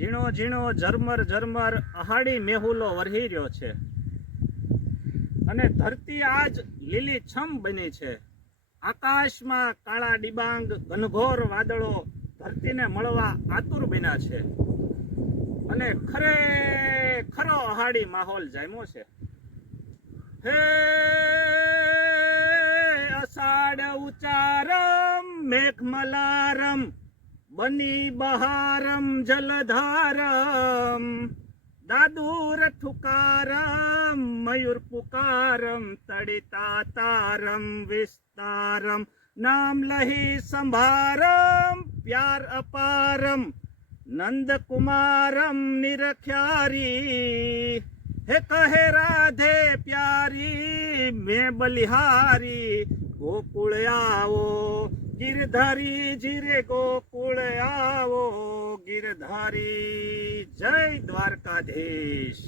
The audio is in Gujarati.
ઝીણો ઝીણો ઝરમર ઝરમર અહાડી મેહુલો વરહી રહ્યો છે અને ધરતી આજ લીલી છમ બની છે. આકાશમાં કાળા ડિબાંગ ઘનઘોર વાદળો ધરતીને મળવા આતુર બન્યા છે અને ખરો અહાડી માહોલ જામ્યો છે. હે અષાઢ ઉચારમ મેઘમલારમ બની બહારમ જલધારમ દાદુર ઠુકારમ મયુર પુકારમ તડિતા તારમ વિસ્તારમ નામ લહી સંભારમ પ્યાર અપારમ નંદ કુમારમ નિરખ્યારી હે કહે રાધે પ્યારી મેં બલિહારી ગોકુળ આવો ગિરધારી જીરે ગોકુળ આવો ગિરધારી. જય દ્વારકાધીશ.